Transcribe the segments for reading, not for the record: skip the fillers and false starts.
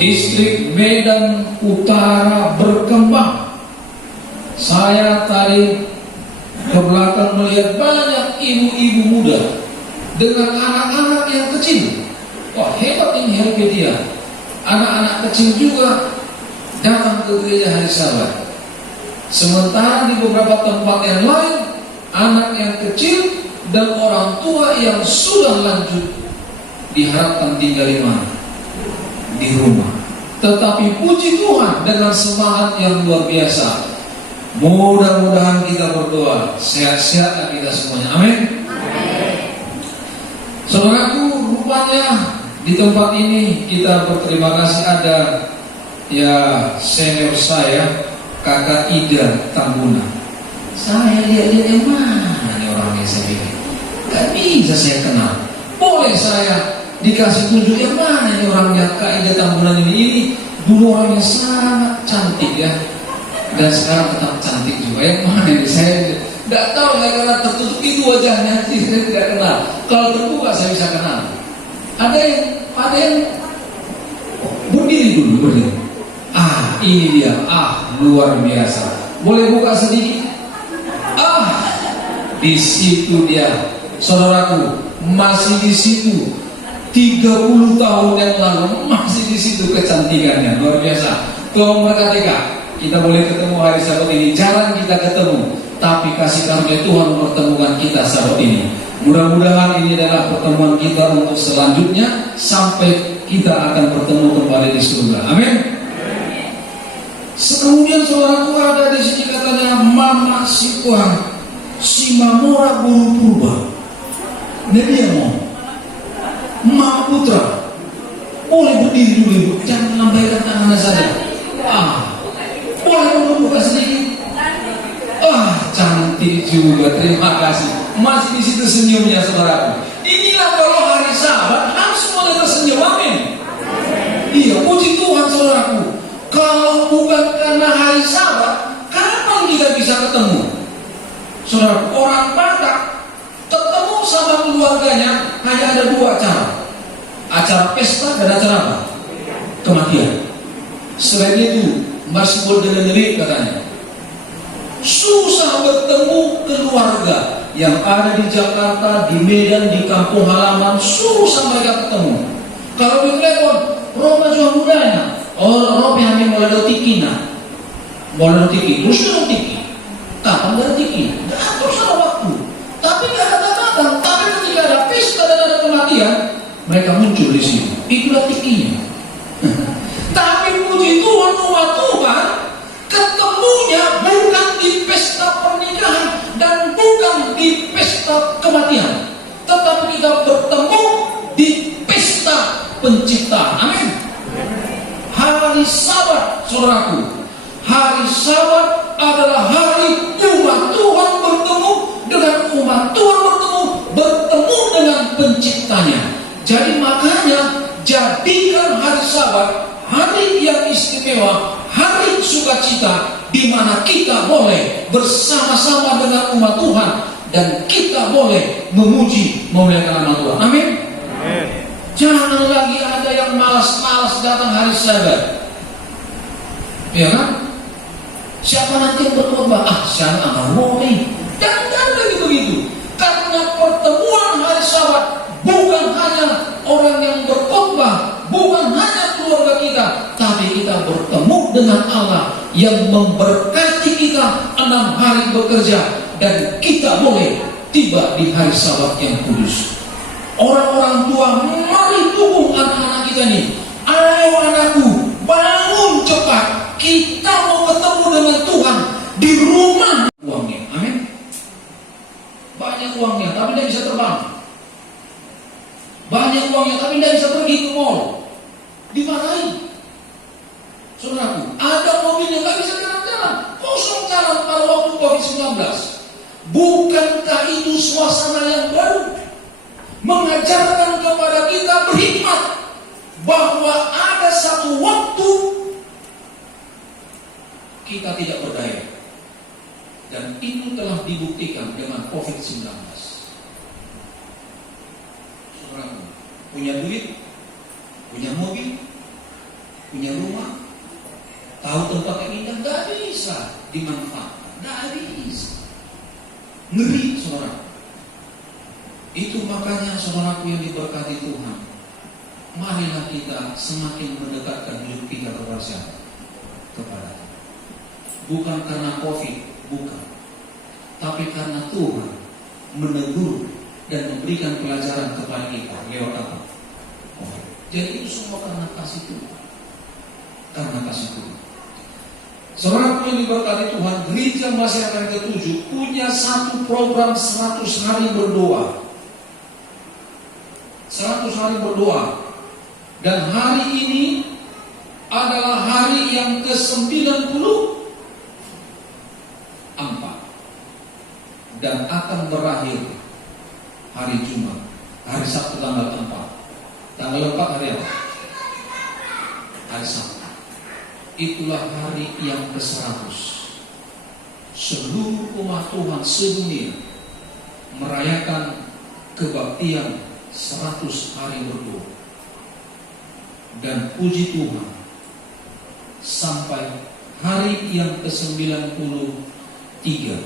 distrik Medan Utara berkembang. Saya tadi ke belakang melihat banyak ibu-ibu muda dengan anak-anak yang kecil. Wah, hebat ini Helvetia. Anak-anak kecil juga datang ke gereja hari Sabat. Sementara di beberapa tempat yang lain, anak yang kecil dan orang tua yang sudah lanjut diharapkan tinggal di mana? Di rumah. Tetapi puji Tuhan dengan semangat yang luar biasa. Mudah-mudahan kita berdoa sehat-sehatlah kita semuanya. Amin. Saudaraku, rupanya di tempat ini kita berterima kasih ada ya senior saya, Kakak Ida Tambuna. Saya lihat-lihat yang mana nih orangnya, saya pikir gak bisa saya kenal. Boleh saya dikasih tunjuk yang mana nih orangnya, Kak Ida Tambuna ini dulu orangnya sangat cantik ya, dan sekarang tetap cantik juga. Yang mana nih, saya gak tahu ya, karena tertutup itu wajahnya, saya tidak kenal. Kalau terbuka saya bisa kenal. Ada yang berdiri dulu, berdiri. Ini dia, luar biasa. Boleh buka sedikit? Di situ dia, saudaraku, masih di situ. 30 tahun yang lalu masih di situ kecantikannya, luar biasa. Tuhan berkati kita boleh ketemu hari Sabat ini. Jarang kita ketemu, tapi kasih karunia Tuhan mempertemukan kita Sabat ini. Mudah-mudahan ini adalah pertemuan kita untuk selanjutnya sampai kita akan bertemu kembali di surga. Amin. Kemudian saudaraku, ada di sini katanya Mama Sipwa Simamora Guru Purba. Dia mau Mama Putra, boleh berdiri dulu ibu, jangan lambaikan tangannya saja. Boleh membuka sedikit. Cantik juga, terima kasih. Masih di situ senyumnya saudaraku. Inilah kalau hari Sabat harus semuanya tersenyum. Amin. Iya, puji Tuhan saudaraku. Kalau bukan karena hari Sabat, kapan kita bisa ketemu? Saudaraku, orang Batak ketemu sama keluarganya hanya ada 2 acara. Acara pesta dan acara apa? Kematian. Selain itu masih berdiri katanya. Susah bertemu keluarga yang ada di Jakarta, di Medan, di kampung halaman. Susah mereka ketemu. Kalau di telepon, Roma juga mudanya. Roma hanya mulai dotikina. Mulai dotiki, terus dotiki. Kapan dotiki? Terus ada waktu. Tapi nggak ada datang. Tapi ketika ada pesta dan ada kematian, mereka muncul di sini. Itulah tikinya. Tapi puji Tuhan, umat Tuhan ketemunya bukan di pesta pernikahan dan bukan di pesta kematian, tetapi kita bertemu di pesta penciptaan. Amin. Hari Sabat, saudaraku, hari Sabat adalah hari umat Tuhan bertemu dengan umat Tuhan bertemu dengan penciptanya. Jadi makanya jadikan hari Sabat hari yang istimewa, hari sukacita, di mana kita boleh bersama-sama dengan umat Tuhan dan kita boleh memuji memuliakan nama Tuhan. Amin. Jangan lagi ada yang malas-malas datang hari Sabat, ya kan? Siapa nanti yang berkhotbah? Saya nggak mau nih. Jangan lagi begitu. Karena pertemuan hari Sabat bukan hanya orang yang berkhotbah, bukan hanya keluarga kita, tapi kita bertemu dengan Allah yang memberkati kita 6 hari bekerja, dan kita boleh tiba di hari Sabat yang kudus. Orang-orang tua, mari dukung anak-anak kita nih. Ayo anakku, bangun cepat. Kita mau ketemu dengan Tuhan di rumah. Uangnya, amin. Banyak uangnya, tapi tidak bisa terbang. Banyak uangnya, tapi tidak bisa pergi ke mall. Dimarahi. Saudaraku, ada mobilnya nggak bisa jalan-jalan, kosong jalan pada waktu COVID-19. Bukankah itu suasana yang baru? Mengajarkan kepada kita berhikmat bahwa ada satu waktu kita tidak berdaya, dan itu telah dibuktikan dengan COVID-19. Saudaraku, punya duit, punya mobil, dimanfaatkan. Nggak habis. Ngeri, saudara. Itu makanya saudaraku yang diberkati Tuhan, marilah kita semakin mendekatkan hidup kita kepada siapa? Kepada Tuhan. Bukan karena COVID, bukan. Tapi karena Tuhan menegur dan memberikan pelajaran kepada kita lewat apa? Jadi itu semua karena kasih Tuhan. Karena kasih Tuhan. Saudara yang diberkati Tuhan, Gereja Masyarakat ke-7 punya satu program 100 hari berdoa. 100 hari berdoa. Dan hari ini adalah hari yang ke-94 dan akan berakhir hari Jumat, hari Sabtu tanggal 4. Tanggal 4 hari apa? Hari Sabtu. Itulah hari yang ke-100. Seluruh umat Tuhan sedunia merayakan kebaktian 100 hari berdoa. Dan puji Tuhan, sampai hari yang ke-93 ya,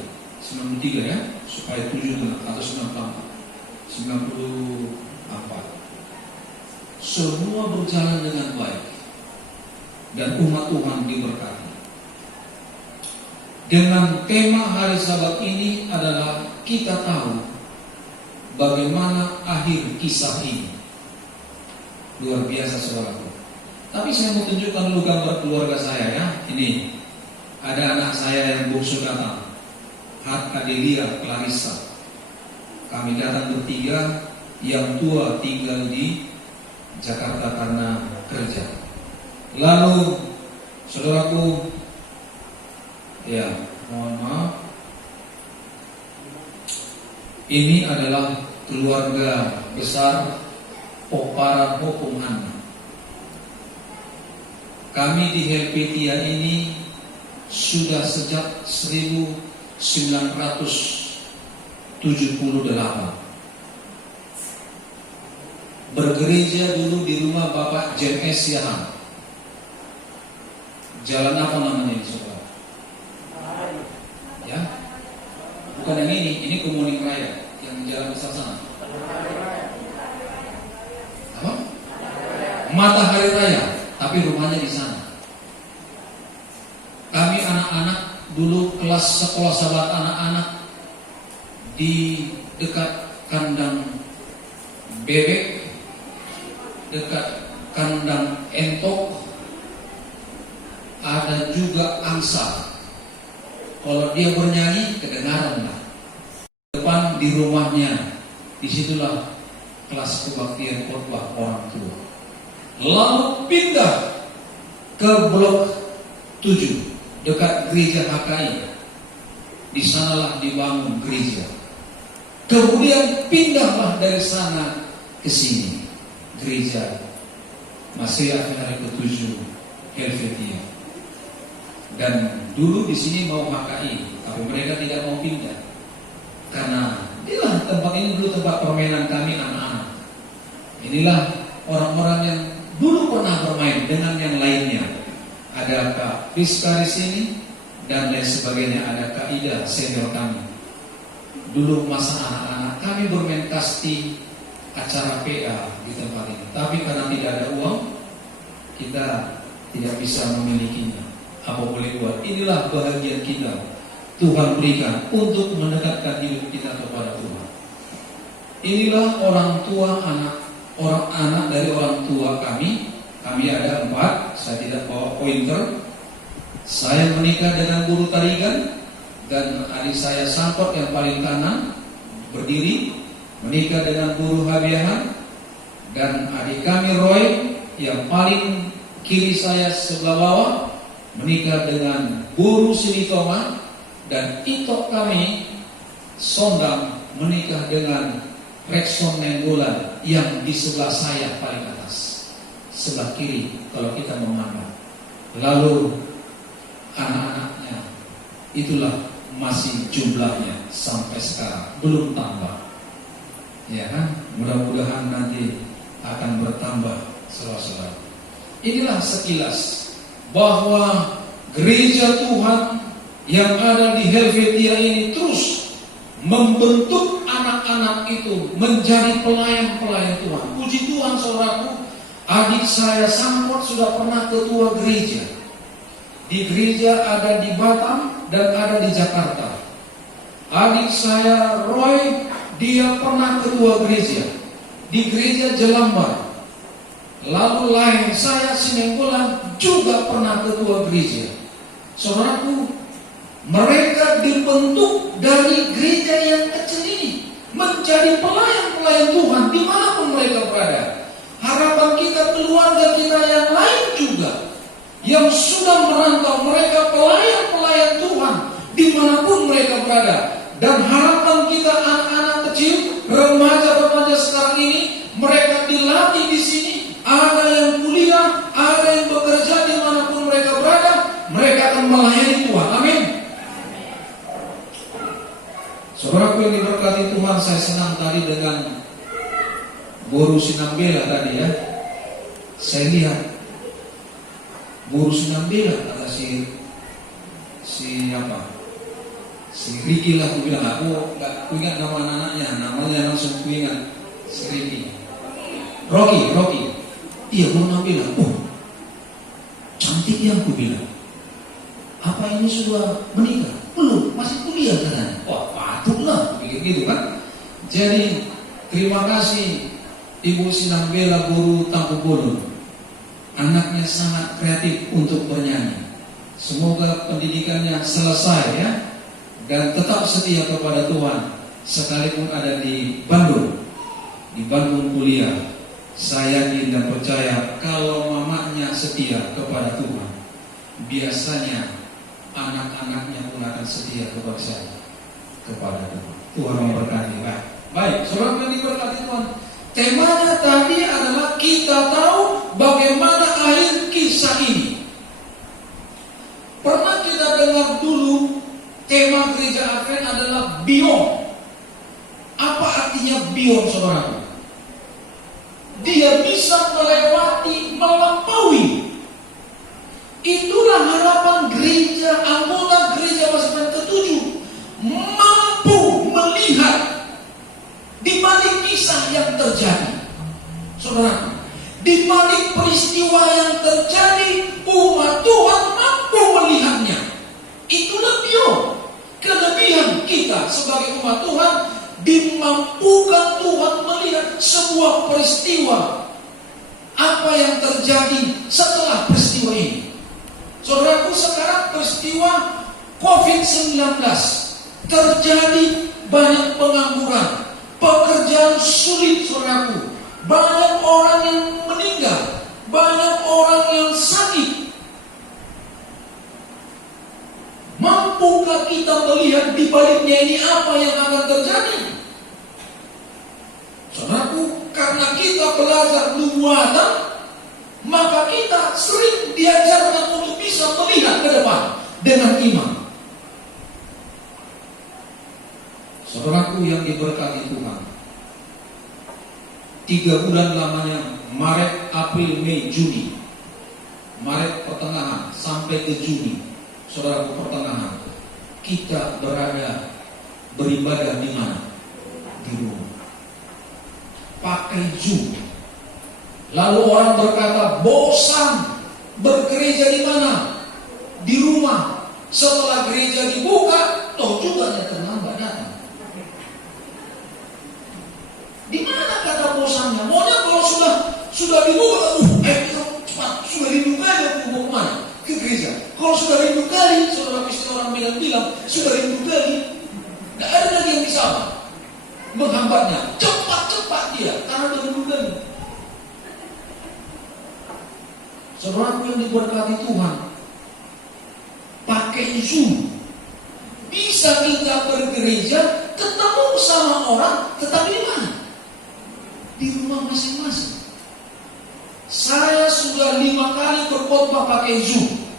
supaya 7 atau 94 semua berjalan dengan baik dan umat Tuhan diberkati. Dengan tema hari Sabat ini adalah kita tahu bagaimana akhir kisah ini. Luar biasa saudaraku. Tapi saya mau tunjukkan dulu gambar keluarga saya ya. Ini ada anak saya yang bungsu datang, Adelia Clarissa. Kami datang bertiga, yang tua tinggal di Jakarta karena kerja. Lalu saudaraku, ya mohon maaf, ini adalah keluarga besar Popara Hopungan. Kami di Helvetia ini sudah sejak 1978. Bergereja dulu di rumah Bapak J.S. Yahan. Jalan apa namanya ini saudara? Ya, bukan yang ini Kemuning Raya, yang jalan besar sana. Apa? Matahari Raya, tapi rumahnya di sana. Kami anak-anak dulu kelas sekolah sahabat anak-anak di dekat kandang bebek, dekat kandang entok, ada juga angsa. Kalau dia bernyanyi kedengaran lah. Depan di rumahnya, disitulah kelas kebaktian khotbah orang tua. Lalu pindah ke blok 7 dekat gereja HKI. Di sanalah dibangun gereja. Kemudian pindahlah dari sana ke sini, gereja Masehi hari ke-7 Helvetia. Dan dulu di sini mau HKI, tapi mereka tidak mau pindah karena inilah tempat ini dulu tempat permainan kami anak-anak. Inilah orang-orang yang dulu pernah bermain dengan yang lainnya. Ada Kak Rizka di sini dan lain sebagainya. Ada Kak Ida senior kami. Dulu masa anak-anak kami bermain kasti acara PA di tempat ini. Tapi karena tidak ada uang, kita tidak bisa memilikinya. Apa boleh buat? Inilah bahagian kita Tuhan berikan untuk mendekatkan hidup kita kepada Tuhan. Inilah orang tua anak dari orang tua kami. Kami ada 4. Saya tidak bawa pointer. Saya menikah dengan guru tarigan, dan adik saya Sangkot yang paling kanan berdiri menikah dengan guru Habiahan, dan adik kami Roy yang paling kiri saya sebelah bawah menikah dengan guru Sinitoma, dan itok kami Sondang menikah dengan Rekson Nenggolan yang di sebelah saya paling atas, sebelah kiri kalau kita memandang. Lalu anak-anaknya itulah masih jumlahnya sampai sekarang belum tambah, ya kan? Mudah-mudahan nanti akan bertambah saudara-saudara. Inilah sekilas bahwa gereja Tuhan yang ada di Helvetia ini terus membentuk anak-anak itu menjadi pelayan-pelayan Tuhan. Puji Tuhan saudaraku, adik saya Sangkot sudah pernah ketua gereja. Di gereja ada di Batam dan ada di Jakarta. Adik saya Roy, dia pernah ketua gereja di gereja Jelambar. Lalu lain saya Sinenggolan juga pernah ketua gereja. Saudaraku, mereka dibentuk dari gereja yang kecil ini menjadi pelayan-pelayan Tuhan dimanapun mereka berada. Harapan kita, keluarga kita yang lain juga yang sudah merantau, mereka pelayan-pelayan Tuhan dimanapun mereka berada. Dan harapan kita anak-anak kecil, remaja-remaja sekarang ini, mereka dilatih di sini. Ada yang kuliah, ada yang bekerja dimanapun mereka berada, mereka akan melayani Tuhan. Amin. Saudaraku yang diberkati Tuhan, saya senang tadi dengan Boru Sinambela tadi ya. Saya lihat Boru Sinambela kata si Ricky lah, aku bilang aku nggak ingat nama anaknya, namanya langsung aku ingat si Ricky. Rocky. Dia pernah bilang, cantik ya, aku bilang. Apa ini sudah menikah? Belum, masih kuliah katanya. Wah, patutlah, gitu kan. Jadi terima kasih Ibu Sinambela Guru Tampu Bolon. Anaknya sangat kreatif untuk bernyanyi. Semoga pendidikannya selesai ya, dan tetap setia kepada Tuhan sekalipun ada di Bandung kuliah. Saya yakin dan percaya kalau mamanya setia kepada Tuhan, biasanya anak-anaknya pun akan setia kepada saya, kepada Tuhan. Tuhan memberkati. Baik, saudara yang diberkati Tuhan. Temanya tadi adalah kita tahu bagaimana akhir kisah ini. Pernah kita dengar dulu tema gereja Advent adalah beyond. Apa artinya beyond, saudara? Dia bisa melewati, melampaui. Itulah harapan gereja, anggota gereja Masjid ke-7, mampu melihat di balik kisah yang terjadi. Saudara, di balik peristiwa yang terjadi, umat Tuhan mampu melihatnya. Itulah kelebihan kita sebagai umat Tuhan, dimampukan Tuhan melihat sebuah peristiwa, apa yang terjadi setelah peristiwa ini. Saudaraku, sekarang peristiwa COVID-19 terjadi, banyak pengangguran, pekerjaan sulit, saudaraku, banyak orang yang meninggal, banyak orang yang sakit. Mampukah kita melihat di baliknya ini apa yang akan terjadi? Saudaraku, karena kita belajar nubuatan, maka kita sering diajarkan untuk bisa melihat ke depan dengan iman. Saudaraku yang diberkati Tuhan, 3 bulan lamanya, Maret, April, Mei, Juni. Maret pertengahan sampai ke Juni, saudaraku pertengahan, kita beribadah di mana? Di rumah. Pakai Zoom. Lalu orang berkata, bosan bergereja di mana? Di rumah. Setelah gereja dibuka, toh juga yang terlambat datang. Di mana kata bosannya? Maunya kalau sudah dibuka, cepat, sudah rindu kali aku mau kemana? Ke gereja. Kalau sudah rindu kali, saudara istri orang bilang, sudah rindu kali, tidak ada lagi yang bisa menghambatnya. Cepat dia, karena dia rindu kali. Saudaraku yang diberkati Tuhan, pakai Zoom, bisa kita bergereja, ketemu sama orang, tetapi di mana? Di rumah masing-masing. Saya sudah 5 kali berkhotbah pakai Zoom.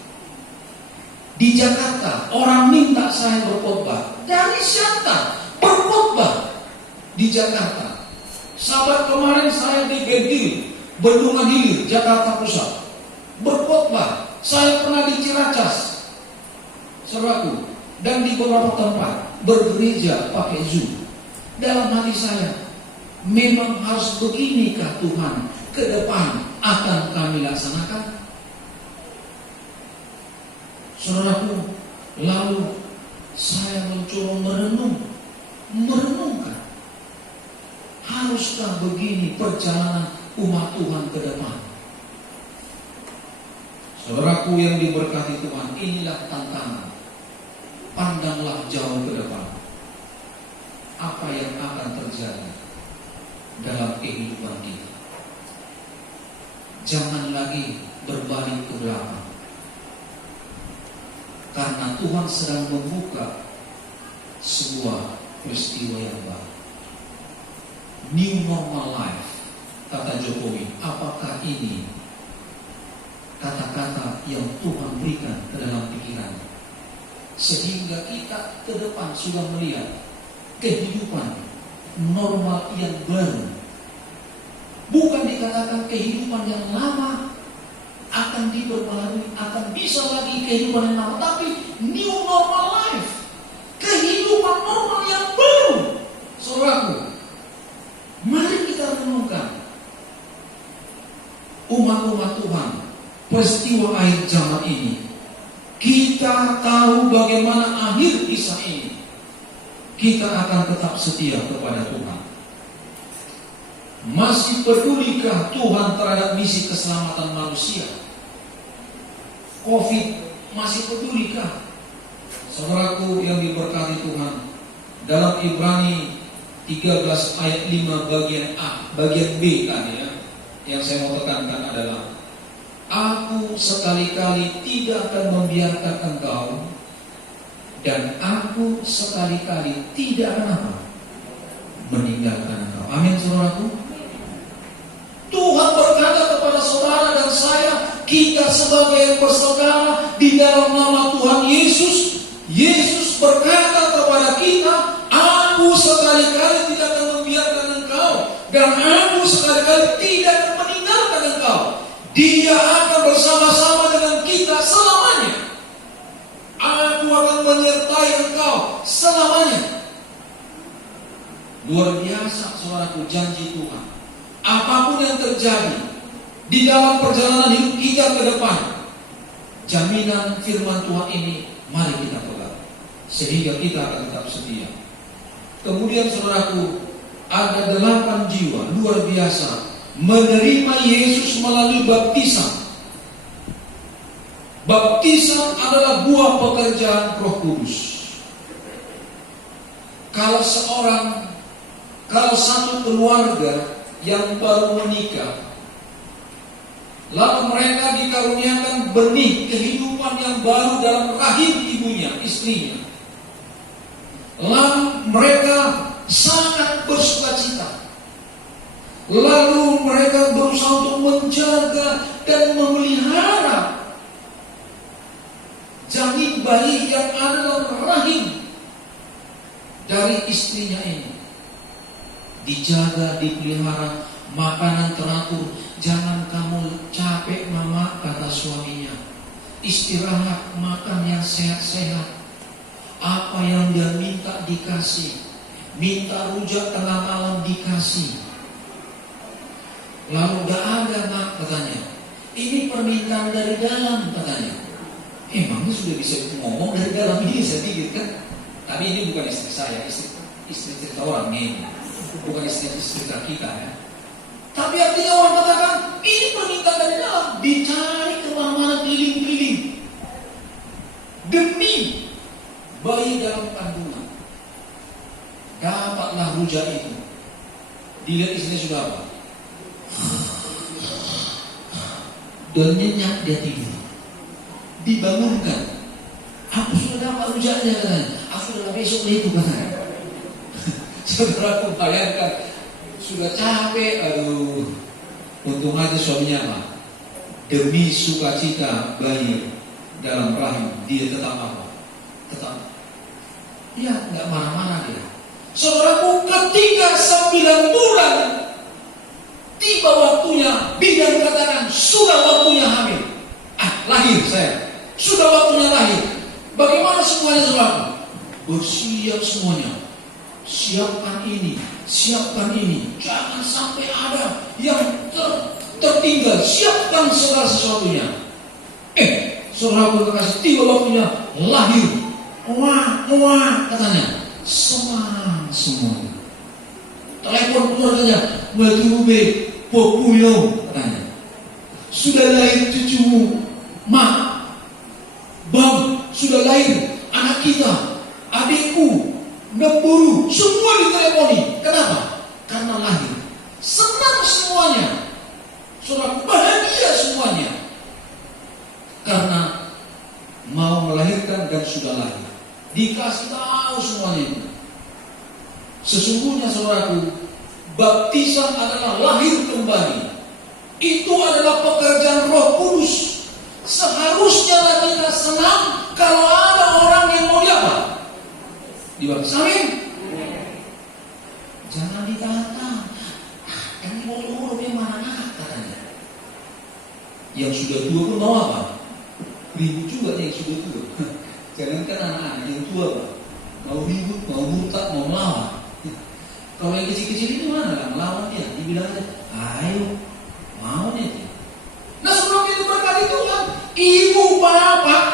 Di Jakarta, orang minta saya berkhotbah. Dari Siantar, berkhotbah di Jakarta. Sabat kemarin saya di Bendungan Hilir, Jakarta Pusat, berkhotbah. Saya pernah di Ciracas, saudaraku, dan di beberapa tempat bergereja pakai Zoom. Dalam hati saya, memang harus beginikah Tuhan ke depan akan kami laksanakan? Saudaraku, lalu saya mencoba merenungkan, haruskah begini perjalanan umat Tuhan ke depan? Saudaraku yang diberkati Tuhan, inilah tantangan. Pandanglah jauh ke depan. Apa yang akan terjadi dalam kehidupan kita? Jangan lagi berbalik ke belakang, karena Tuhan sedang membuka sebuah peristiwa yang baru. New normal life, kata Jokowi. Apakah ini kata-kata yang Tuhan berikan ke dalam pikiran, sehingga kita ke depan sudah melihat kehidupan normal yang baru? Bukan dikatakan kehidupan yang lama akan diperbarui, akan bisa lagi kehidupan yang lama, tapi new normal life, kehidupan normal yang baru. Saudaraku, mari kita renungkan umat-umat Tuhan, peristiwa akhir zaman ini. Kita tahu bagaimana akhir kisah ini. Kita akan tetap setia kepada Tuhan. Masih pedulikah Tuhan terhadap misi keselamatan manusia? COVID masih pedulikah? Saudaraku yang diberkati Tuhan, dalam Ibrani 13 ayat 5 bagian A, bagian B tadi ya, yang saya mau tekankan adalah, aku sekali-kali tidak akan membiarkan engkau, dan aku sekali-kali tidak akan meninggalkan engkau. Amin, saudaraku. Tuhan berkata kepada saudara dan saya, kita sebagai bersaudara di dalam nama Tuhan Yesus. Yesus berkata kepada kita, aku sekali-kali tidak akan membiarkan engkau, dan aku sekali-kali tidak akan meninggalkan engkau. Dia akan bersama-sama dengan kita selamanya. Aku akan menyertai engkau selamanya. Luar biasa, saudaraku, janji Tuhan. Apapun yang terjadi di dalam perjalanan hidup kita ke depan, jaminan firman Tuhan ini mari kita pegang, sehingga kita akan tetap setia. Kemudian saudaraku, ada 8 jiwa luar biasa menerima Yesus melalui baptisan. Baptisan adalah buah pekerjaan Roh Kudus. Kalau satu keluarga yang baru menikah, lalu mereka dikaruniakan benih kehidupan yang baru dalam rahim ibunya, istrinya, lalu mereka sangat bersukacita. Lalu mereka berusaha untuk menjaga dan memelihara janin bayi yang ada dalam rahim dari istrinya ini. Dijaga, dipelihara, makanan teratur. Jangan kamu capek mama, kata suaminya. Istirahat, makan yang sehat-sehat. Apa yang dia minta dikasih. Minta rujak tengah malam dikasih. Lalu gak ada nak, katanya. Ini permintaan dari dalam, katanya. Emangnya sudah bisa ngomong dari dalam ini, saya pikir kan. Tapi ini bukan istri saya, istri cerita orang ini. Bukan istri kita ya. Tapi artinya orang katakan ini permintaan dari dalam, dicari kemana-mana, keliling-keliling demi bayi dalam kandungan. Dapatlah rujak itu. Dilihat istrinya sudah apa? Dan nyenyak, dia tidur. Dibangunkan. Aku sudah dapat rujaknya, katanya. Aku sudah besok itu, katanya. Saudaraku, bayangkan, sudah capek, aduh, untung aja suaminya apa? Demi sukacita bayi dalam rahim, dia tetap apa? Tetap, dia nggak marah-marah dia. Saudaraku, ketika 9 bulan tiba waktunya, bidan katakan sudah waktunya hamil. Lahir saya, sudah waktunya lahir. Bagaimana semuanya, saudaraku? bersiap semuanya. Siapkan ini, siapkan ini. Jangan sampai ada yang tertinggal. Siapkan segala sesuatunya. Saudara kekasih, tiba waktunya lahir. Wah, katanya. Semuanya. Telepon keluarganya, Madube, Popuyo, katanya. Sudah lahir cucumu, Mak. Bang, sudah lahir anak kita, adikku, Neburu, semua diteleponi. Kenapa? Karena lahir. Senang semuanya. Saudara, bahagia semuanya. Karena mau melahirkan dan sudah lahir. Dikasih tahu semuanya itu. Sesungguhnya saudaraku, baptisan adalah lahir kembali. Itu adalah pekerjaan Roh Kudus. Seharusnya kita senang kalau ada orang yang mau diapa? Dibaptis. Amin. Jangan dikata, yang mau yang mana katanya. Yang sudah tua pun mau apa? Ribut juga yang sudah tua. Jangankan anak-anak yang tua, Pak. Mau ribut, mau murtad, mau melawan. Kalau yang kecil-kecil itu mana kan melawan dia? Dibilang aja, ayo, mau dia. Nah sebelum itu berkati Tuhan, ibu bapak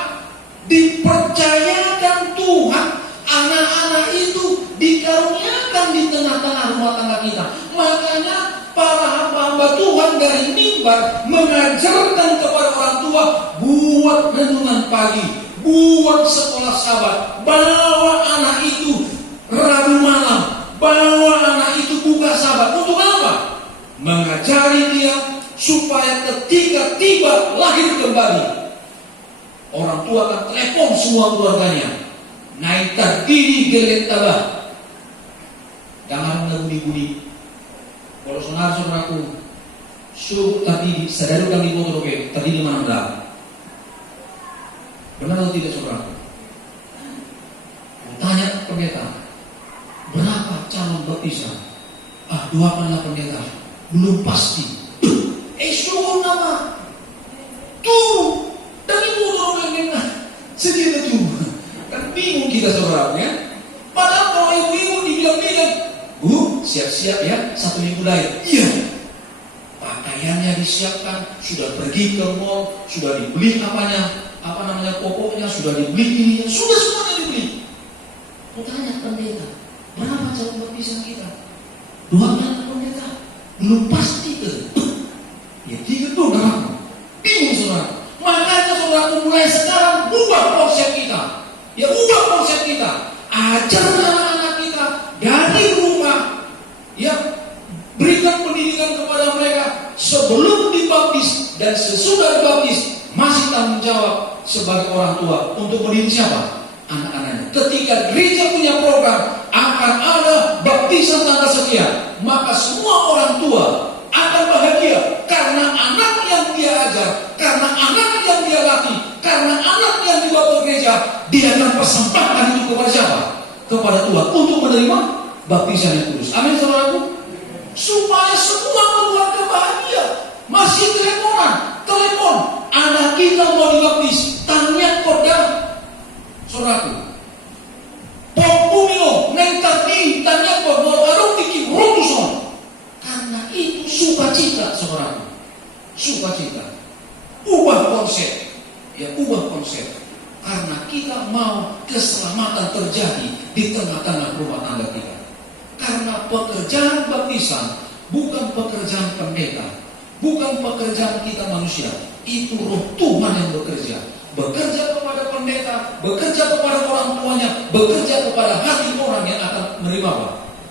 dipercayakan Tuhan, anak-anak itu dikaruniakan di tengah-tengah rumah tangga kita. Makanya para hamba-hamba Tuhan dari mimbar mengajarkan kepada orang tua, buat renungan pagi, buat sekolah sahabat, bawa anak itu Rabu malam, bawa anak itu buka sahabat. Untuk apa? Mengajari dia supaya ketika tiba lahir kembali, orang tua akan telepon semua keluarganya, naik terdiri gelet tabah, jangan mengguni-guni. Kalau saudaraku, suruh tadi sadar kami motor terdiri mana benar? Benar atau tidak saudaraku? Tanya pendeta, berapa calon baptisan? Doakanlah pendeta, belum pasti. Suruh nama tuh dan ibu orang yang segitu tuh kan bingung kita saudara ya. Padahal kalau ibu-ibu dibilang-bilang, Bu, siap-siap ya 1 minggu lahir. Iya, pakaiannya disiapkan, sudah pergi ke mall, sudah dibeli pokoknya sudah dibeli ininya, sudah semuanya dibeli. Mau tanya pendeta, berapa calon baptisan kita? Doakan pendeta, belum pasti tuh. Ya gitu tuh orang bingung saudara. Makanya saudara mulai sekarang ubah konsep kita. Ya ubah konsep kita. Ajarlah anak kita dari rumah. Ya berikan pendidikan kepada mereka sebelum dibaptis dan sesudah dibaptis. Masih tanggung jawab sebagai orang tua untuk mendidik siapa? Anak-anaknya. Ketika gereja punya program akan ada baptisan tanggal sekian, maka semua orang tua akan bahagia karena anak yang dia ajar, karena anak yang dia latih, karena anak yang dibawa ke gereja, dia akan persembahkan itu kepada siapa? Kepada Tuhan untuk menerima baptisan yang kudus. Amin saudaraku. Supaya semua keluarga bahagia. Masih telepon, anak kita mau dibaptis, tanya koda saudaraku. Popumino, nengtati, tanya koda warung tiki rotuson. Karena itu sukacita saudaraku, sukacita. Ubah konsep, ya ubah konsep. Karena kita mau keselamatan terjadi di tengah-tengah rumah tangga kita. Karena pekerjaan baptisan bukan pekerjaan pendeta, bukan pekerjaan kita manusia. Itu Roh Tuhan yang bekerja. Bekerja kepada pendeta, bekerja kepada orang tuanya, bekerja kepada hati orang yang akan menerima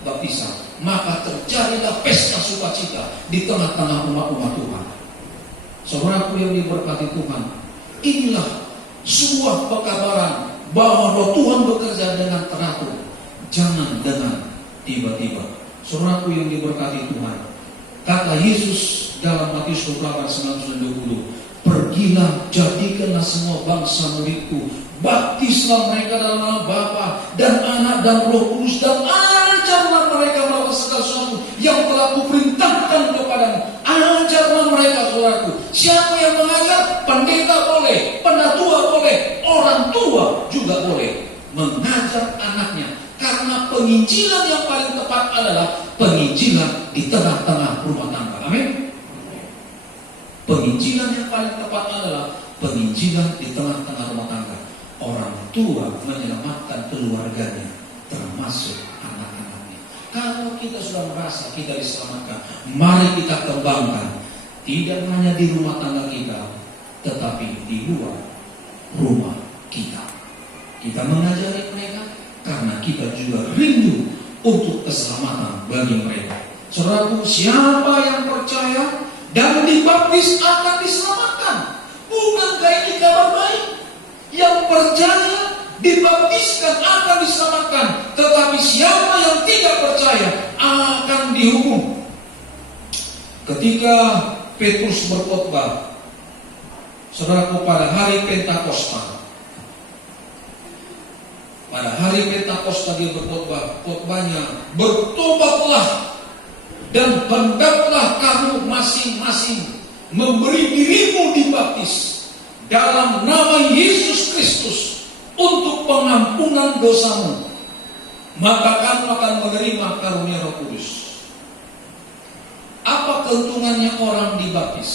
baptisan. Maka terjadilah pesta sukacita di tengah-tengah umat-umat Tuhan. Saudaraku yang diberkati Tuhan, inilah sebuah pekabaran bahwa Roh Tuhan bekerja dengan teratur, jangan dengan tiba-tiba. Saudaraku yang diberkati Tuhan, kata Yesus dalam Matius 28:19-20, pergilah, jadikanlah semua bangsa muridku, baptislah mereka dalam nama Bapa dan Anak dan Roh Kudus, dan ajarlah mereka melakukan segala sesuatu yang telah kuperintahkan kepadamu. Ajarlah mereka, saudaraku. Siapa yang mengajar? Pendeta boleh, pendatua boleh, orang tua juga boleh. mengajar anaknya. Karena penginjilan yang paling tepat adalah penginjilan di tengah-tengah rumah tangga. Amin. Penginjilan yang paling tepat adalah penginjilan di tengah-tengah rumah tangga. Orang tua menyelamatkan keluarganya, termasuk anak-anaknya. Kalau kita sudah merasa kita diselamatkan, mari kita kembangkan. Tidak hanya di rumah tangga kita, tetapi di luar rumah kita. Kita mengajari mereka karena kita juga rindu untuk keselamatan bagi mereka. Saudaraku, siapa yang percaya dan dibaptis akan diselamatkan. Bukankah ini kabar baik? Yang percaya dibaptiskan akan diselamatkan, tetapi siapa yang tidak percaya akan dihukum. Ketika Petrus berkhotbah, saudaraku, pada hari Pentakosta, dia berkhotbah. Khotbahnya, bertobatlah dan hendaklah kamu masing-masing memberi dirimu dibaptis dalam nama Yesus Kristus untuk pengampunan dosamu, maka kamu akan menerima karunia Roh Kudus. Apa keuntungannya orang dibaptis?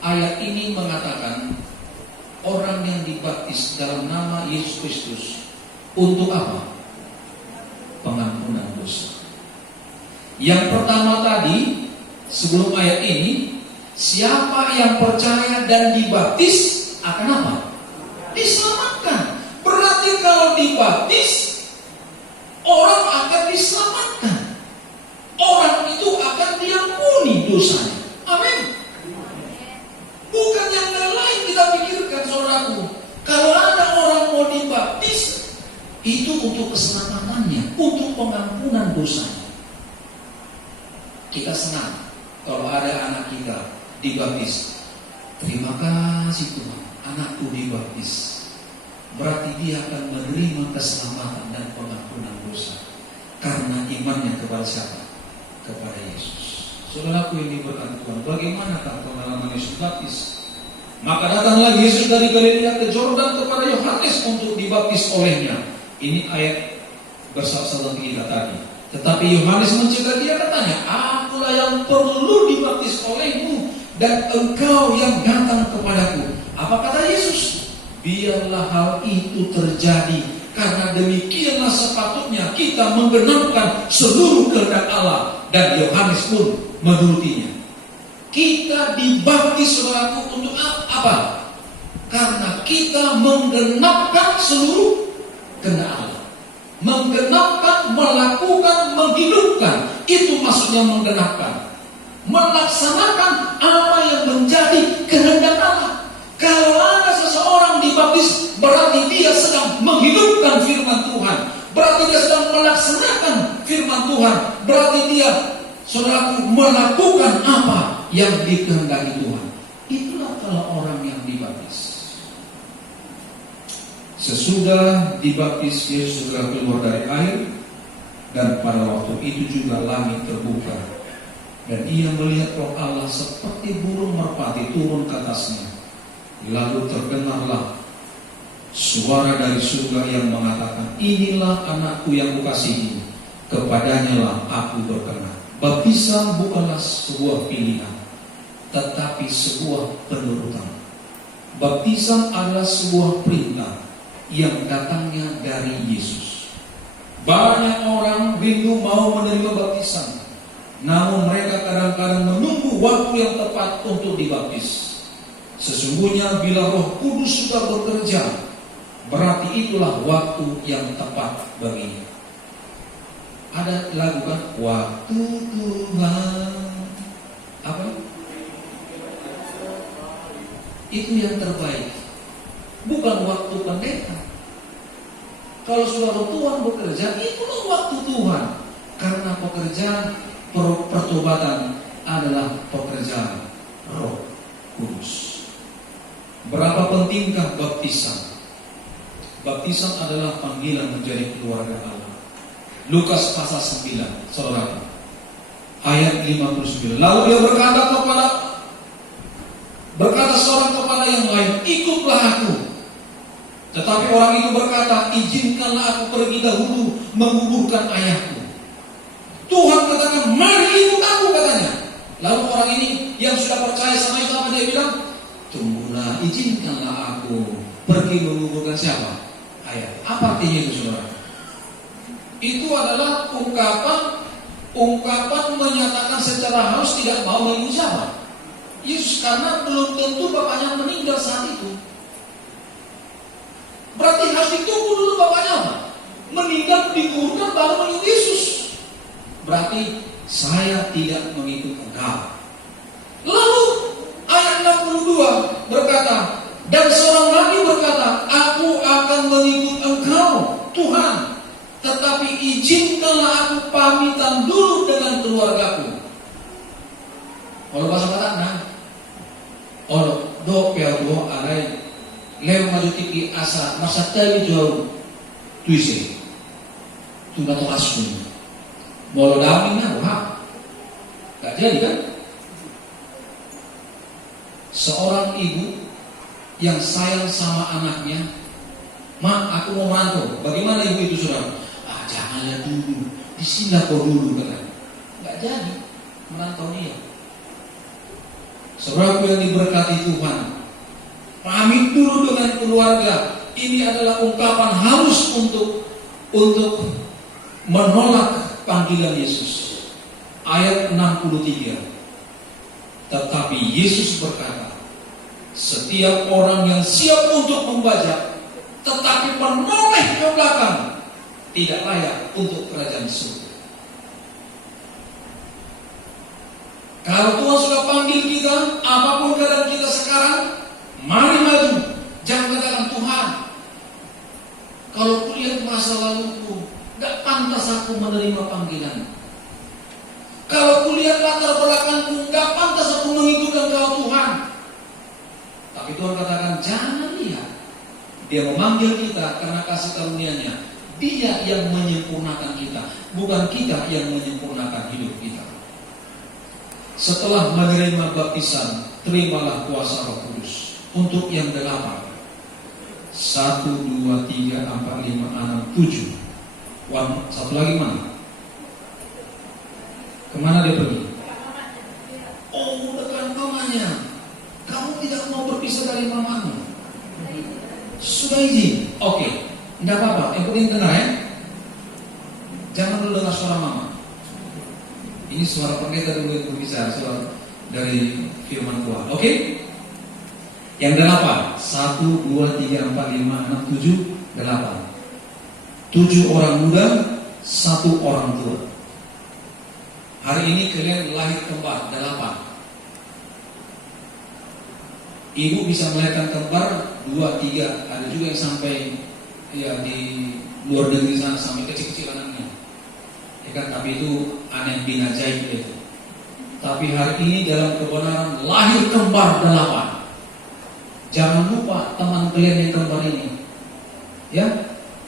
Ayat ini mengatakan orang yang dibaptis dalam nama Yesus Kristus untuk apa? Pengampunan dosa. Yang pertama tadi, sebelum ayat ini, siapa yang percaya dan dibaptis akan apa? Diselamatkan. Berarti kalau dibaptis, orang akan diselamatkan. Orang itu akan diampuni dosanya. Amin. Bukan yang lain kita pikirkan, saudaraku. Kalau ada orang mau dibaptis, itu untuk keselamatannya, untuk pengampunan dosanya. Kita senang kalau ada anak kita dibaptis. Terima kasih Tuhan, anakku dibaptis. Berarti dia akan menerima keselamatan dan pengampunan dosa karena imannya kepada siapa? Kepada Yesus. Saudaraku ini berkat Tuhan, bagaimanakah pengalaman Yesus baptis? Maka datanglah Yesus dari Galilea ke Jordan kepada Yohanes untuk dibaptis olehnya. Ini ayat bersama kita tadi. Tetapi Yohanes mencegah dia, katanya, akulah yang perlu dibaptis olehmu, dan engkau yang datang kepadaku. Apa kata Yesus? Biarlah hal itu terjadi, karena demikianlah sepatutnya kita menggenapkan seluruh kehendak Allah. Dan Yohanes pun menurutinya. Kita dibaptis, saudaraku, untuk apa? Karena kita menggenapkan seluruh kehendak Allah. Menggenapkan, melakukan, menghidupkan. Itu maksudnya menggenapkan. Melaksanakan apa yang menjadi kehendak Allah. Kalau ada seseorang dibaptis, berarti dia sedang menghidupkan firman Tuhan. Berarti dia sedang melaksanakan firman Tuhan. Berarti dia, saudaraku, melakukan apa yang dikehendaki Tuhan. Itulah kalau orang yang dibaptis. Sesudah dibaptis, Yesus segera keluar dari air, dan pada waktu itu juga langit terbuka, dan ia melihat Roh Allah seperti burung merpati turun ke atasnya. Lalu terdengarlah suara dari surga yang mengatakan, inilah anakku yang kukasihi, kepadanya lah aku berkenan. Baptisan bukanlah sebuah pilihan, tetapi sebuah penurutan. Baptisan adalah sebuah perintah yang datangnya dari Yesus. Banyak orang rindu mau menerima baptisan, namun mereka kadang-kadang menunggu waktu yang tepat untuk dibaptis. Sesungguhnya bila Roh Kudus sudah bekerja, berarti itulah waktu yang tepat baginya. Ada lagu kan? Waktu Tuhan. Apa? Itu yang terbaik. Bukan waktu pendeta. Kalau sudah Roh Tuhan bekerja, itulah waktu Tuhan. Karena pekerjaan pertobatan adalah pekerjaan Roh Kudus. Berapa pentingkah baptisan? Baptisan adalah panggilan menjadi keluarga Allah. Lukas pasal 9, saudara, ayat 59. Lalu dia berkata seorang kepada yang lain, ikutlah aku. Tetapi orang itu berkata, izinkanlah aku pergi dahulu menguburkan ayahku. Tuhan katakan, mari ikut aku, katanya. Lalu orang ini yang sudah percaya sama itu, apa dia bilang? Tunggulah, izinkanlah aku pergi menguburkan siapa? Ayah. Apa artinya itu, saudara? Itu adalah ungkapan menyatakan secara halus tidak mau mengikut siapa? Yesus, karena belum tentu bapaknya meninggal saat itu. Berarti harus ditunggu dulu bapaknya apa? Meninggal, dikuburkan, baru mengikut Yesus. Berarti saya tidak mengikut engkau. Lalu ayat 62 berkata, dan seorang lagi berkata, aku akan mengikut engkau, Tuhan, tetapi izinkanlah aku pamitan dulu dengan keluargaku. Kalau bahasa Batak, do pelo alai leo majutiki asa masa tali jauh tuise tu bato asun bolo damina wah gak jadi kan? Seorang ibu yang sayang sama anaknya, mak aku mau merantau. Bagaimana ibu itu, saudara? Janganlah dulu, di sini kau dulu, kan? Gak jadi merantau dia. Saudaraku yang diberkati Tuhan, pamit dulu dengan keluarga. Ini adalah ungkapan halus untuk menolak panggilan Yesus. Ayat 63. Tetapi Yesus berkata, setiap orang yang siap untuk membajak tetapi menoleh ke belakang tidak layak untuk kerajaan surga. Kalau Tuhan sudah panggil kita, apapun keadaan kita sekarang, mari maju. Jangan katakan, Tuhan, kalau kulihat masa laluku, gak pantas aku menerima panggilan. Kalau kulihat latar belakangku, gak pantas aku mengikut Engkau, Tuhan. Tapi Tuhan katakan, jangan lihat. Dia memanggil kita karena kasih karunia-Nya. Dia yang menyempurnakan kita, bukan kita yang menyempurnakan hidup kita. Setelah menerima baptisan, terimalah kuasa Roh Kudus. Untuk yang 8, 1, 2, 3, 4, 5, 6, 7. Satu lagi mana? Kemana dia pergi? Oh, dekat mamanya. Kamu tidak mau berpisah dari mamamu. Sudah izin. Oke. Tidak apa-apa, yang penting dengar ya. Jangan dulu dengar suara mama. Ini suara pendeta dulu yang berbicara, suara dari firman Tuhan. Oke? Yang 8, 1, 2, 3, 4, 5, 6, 7, 8. 7 orang muda, 1 orang tua. Hari ini kalian lahir kembar, 8. Ibu bisa melahirkan kembar 2, 3. Ada juga yang sampai ya di luar negeri sana sampai kecil-kecil anaknya. Ya kan, tapi itu aneh bin ajaib itu. Tapi hari ini dalam kebenaran lahir kembar 8. Jangan lupa teman kalian yang kembar ini. Ya,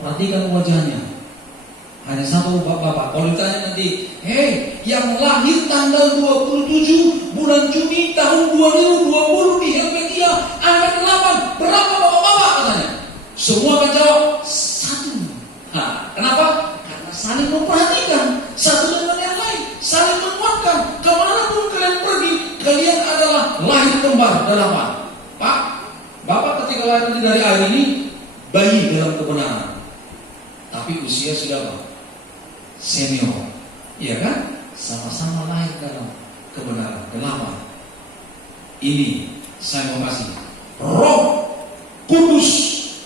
perhatikan wajahnya. Hanya satu bapak. Kalau ditanya nanti, hei, yang lahir tanggal 27 bulan Juni tahun 2020 di Helvetia, angka 8, berapa bapak-bapak katanya? Semua akan jawab 1. Nah, kenapa? Karena saling memperhatikan satu dengan yang lain, saling menguatkan. Kemanapun kalian pergi, kalian adalah lahir kembar 8. Pak, bapak ketika lahir dari air ini bayi dalam kebenaran, tapi usia sudah apa? Senior, iya kan? Sama-sama lahir dalam kebenaran 8. Ini saya mau kasih Roh Kudus.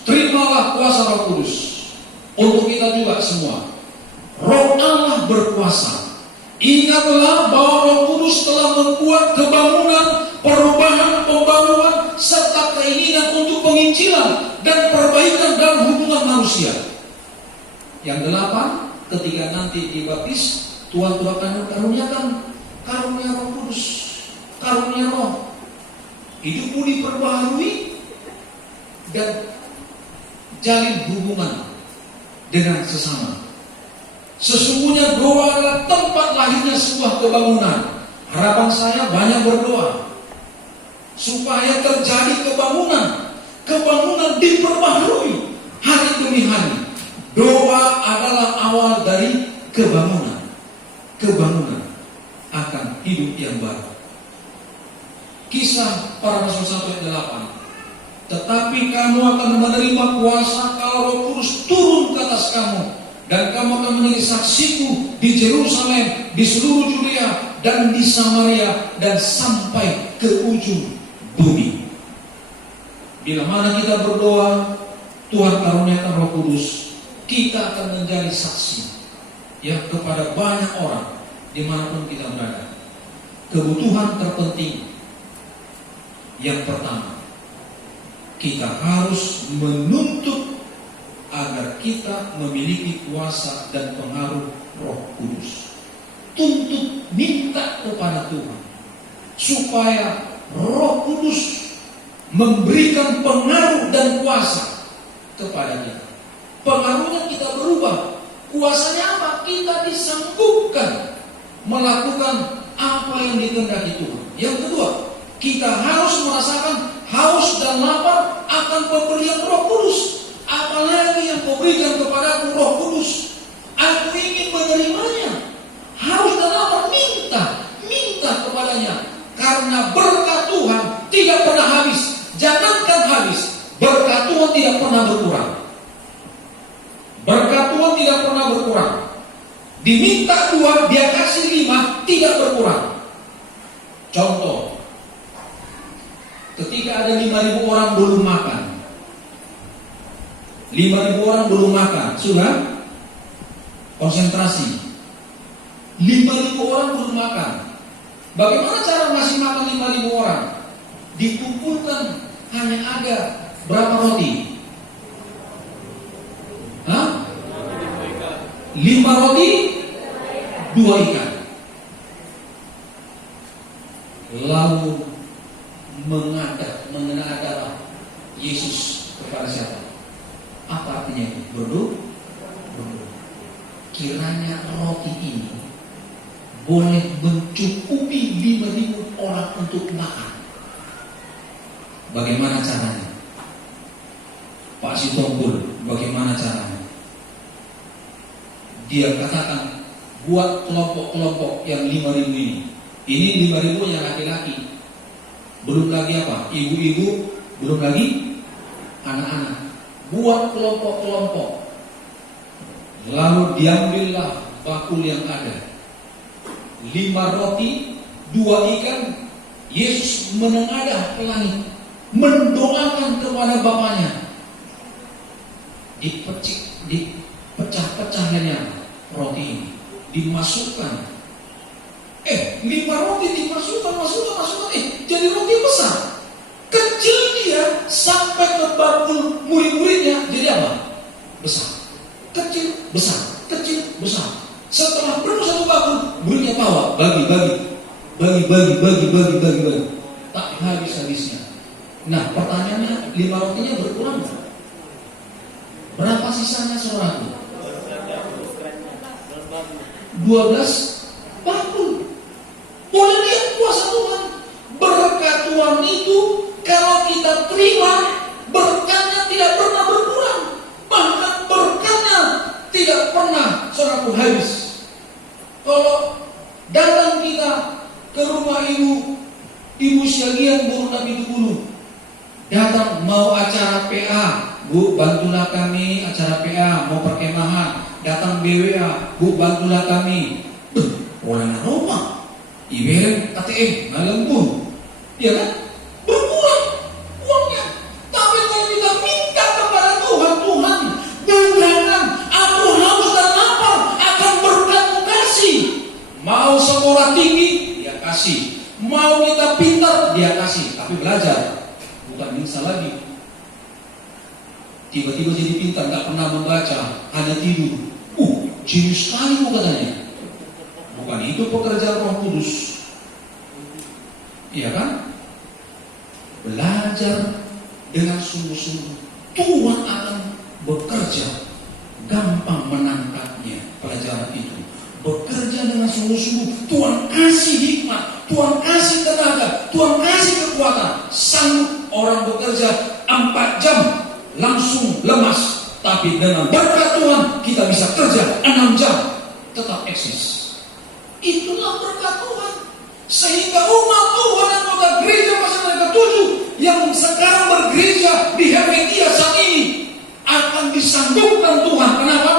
Terimalah kuasa Roh Kudus untuk kita juga semua. Roh Allah berkuasa. Ingatlah bahwa Roh Kudus telah membuat kebangunan, perubahan, pembaruan, serta keinginan untuk penginjilan dan perbaikan dalam hubungan manusia. Yang 8, ketika nanti dibaptis, Tuhan akan karuniakan karunia Roh Kudus, karunia Roh. Hidupmu diperbaharui dan jalin hubungan dengan sesama. Sesungguhnya doa adalah tempat lahirnya sebuah kebangunan. Harapan saya banyak berdoa supaya terjadi kebangunan diperbaharui hari demi hari. Doa adalah awal dari kebangunan. Kebangunan akan hidup yang baru. Kisah para Rasul 1 ayat 8. Tetapi kamu akan menerima kuasa kalau Roh Kudus turun ke atas kamu, dan kamu akan menjadi saksiku di Yerusalem, di seluruh Judea dan di Samaria, dan sampai ke ujung bumi. Bila mana kita berdoa, Tuhan karuniakan Roh Kudus, kita akan menjadi saksi ya kepada banyak orang dimanapun kita berada. Kebutuhan terpenting yang pertama, kita harus menuntut agar kita memiliki kuasa dan pengaruh Roh Kudus. Tuntut, minta kepada Tuhan supaya Roh Kudus memberikan pengaruh dan kuasa kepada kita. Pengaruhnya kita berubah. Kuasanya apa? Kita disanggupkan melakukan apa yang dikehendaki Tuhan. Yang kedua, kita harus merasakan haus dan lapar akan pemberian Roh Kudus. Apalagi yang kau berikan kepadaku Roh Kudus, aku ingin menerimanya. Haus dan lapar, minta kepadanya. Karena berkat Tuhan tidak pernah habis. Jangankan habis, berkat Tuhan tidak pernah berkurang. Berkat Tuhan tidak pernah berkurang. Diminta 2, dia kasih 5, tidak berkurang. Contoh, ketika ada 5.000 orang belum makan. 5.000 orang belum makan, sudah konsentrasi. 5.000 orang belum makan. Bagaimana cara ngasih makan 5.000 orang? Dikumpulkan hanya ada berapa roti? 5 roti, 2 ikan. Lalu mengadap Yesus kepada siapa? Apa artinya itu? Berdoa. Kiranya roti ini boleh mencukupi 5.000 orang untuk makan. Bagaimana caranya? Pak Sitompul, bagaimana caranya? Dia katakan, buat kelompok-kelompok yang 5.000 ini. Ini 5.000 yang laki-laki. Belum lagi apa? Ibu-ibu, belum lagi anak-anak. Buat kelompok-kelompok. Lalu diambillah bakul yang ada. 5 roti, 2 ikan. Yesus menengadah ke langit, mendoakan kepada Bapaknya. Dipecah-pecahnya roti ini, dimasukkan. 5 roti dimasukkan, jadi roti besar. Kecil dia sampai ke bakul murid-muridnya, jadi apa? Besar. Kecil, besar. Setelah penuh satu bakul, muridnya bawa, bagi. Tak habis-habisnya. Nah, pertanyaannya, 5 rotinya berkurang nggak? Berapa sisanya saudaraku? 12 bakul. Boleh lihat kuasa Tuhan. Berkat Tuhan itu kalau kita terima, berkatnya tidak pernah berkurang. Bahkan berkatnya tidak pernah saudaraku habis. Kalau datang kita ke rumah ibu Syagian Burung Nabi Dukulu, datang mau acara PA, Bu bantulah kami acara PA, mau perkemahan. Datang BWA, Bu bantulah kami. Orang rumah IBM, KTM, ngalembun, ya kan? Berkurang uangnya. Tapi kalau kita minta kepada Tuhan, bukankah aku haus dan lapar akan berkat-Mu kasih. Mau sekolah tinggi, Dia kasih. Mau kita pintar, Dia kasih. Tapi belajar, bukan bisa lagi. Tiba-tiba jadi pintar, gak pernah membaca, hanya tidur. Jenius sekali katanya. Bukan itu pekerjaan Roh Kudus. Iya kan? Belajar dengan sungguh-sungguh. Tuhan akan bekerja. Gampang menangkapnya pelajaran itu. Bekerja dengan sungguh-sungguh. Tuhan kasih hikmat, Tuhan kasih tenaga, Tuhan kasih kekuatan. Sanggup orang bekerja 4 jam langsung lemas. Tapi dengan berkat Tuhan kita bisa kerja 6 jam, tetap eksis. Itulah berkat Tuhan. Sehingga umat Tuhan anggota gereja Masedonia ke-7 yang sekarang bergereja di Helvetia saat ini akan disanggupkan Tuhan. Kenapa?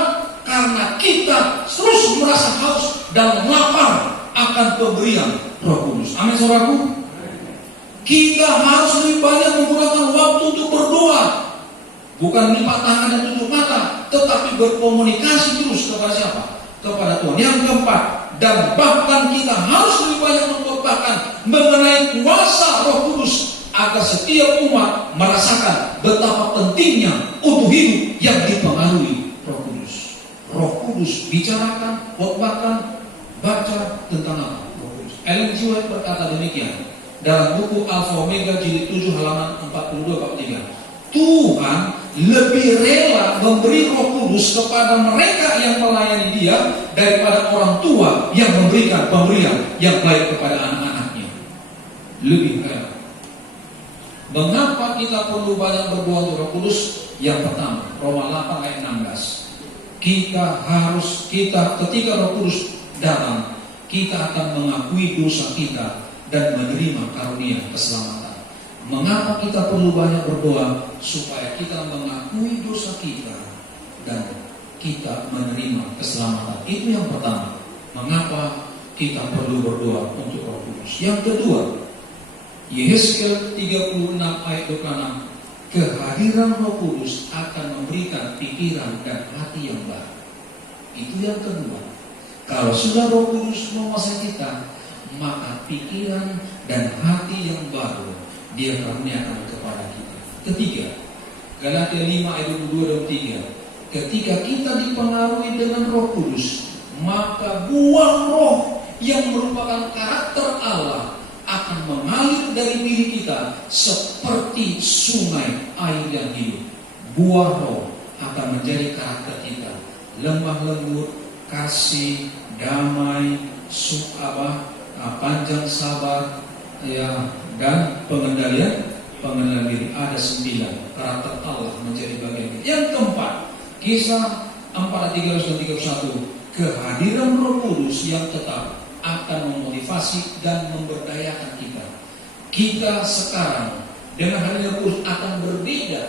Karena kita terus merasa haus dan lapar akan pemberian Roh Kudus. Amin, saudaraku. Kita harus lebih banyak menggunakan waktu untuk berdoa. Bukan melipat tangan dan tutup mata, tetapi berkomunikasi terus kepada siapa? Kepada Tuhan. Yang keempat, dan bahkan kita harus lebih banyak mengkhotbahkan mengenai kuasa Roh Kudus agar setiap umat merasakan betapa pentingnya untuk hidup yang dipengaruhi Roh Kudus. Roh Kudus bicarakan, khotbahkan, baca tentang apa? Roh Kudus. Ellen G. White berkata demikian dalam buku Alpha Omega jilid 7 halaman 42 bab 3. Tuhan lebih rela memberi Roh Kudus kepada mereka yang melayani Dia daripada orang tua yang memberikan pemberian yang baik kepada anak-anaknya. Lebih rela. Mengapa kita perlu banyak berdoa untuk Roh Kudus? Yang pertama, Roma 8 ayat 16. Ketika Roh Kudus datang, kita akan mengakui dosa kita dan menerima karunia keselamatan. Mengapa kita perlu banyak berdoa? Supaya kita mengakui dosa kita dan kita menerima keselamatan. Itu yang pertama. Mengapa kita perlu berdoa untuk Roh Kudus? Yang kedua, Yehezkiel 36 ayat 26. Kehadiran Roh Kudus akan memberikan pikiran dan hati yang baru. Itu yang kedua. Kalau sudah Roh Kudus menguasai kita, maka pikiran dan hati yang baru Dia karuniakan kepada kita. Ketiga, Galatia 5 ayat 22 dan 3. Ketika kita dipengaruhi dengan Roh Kudus, maka buah roh yang merupakan karakter Allah akan mengalir dari diri kita seperti sungai air yang hidup. Buah roh akan menjadi karakter kita. Lemah lembut, kasih, damai, panjang sabar, dan pengendalian diri. Ada 9 karakter Allah menjadi bagian kita. Yang keempat, Kisah 4 ayat 13 dan 31. Kehadiran Roh Kudus yang tetap akan memotivasi dan memberdayakan kita. Kita sekarang dengan hadirnya Roh Kudus akan berbeda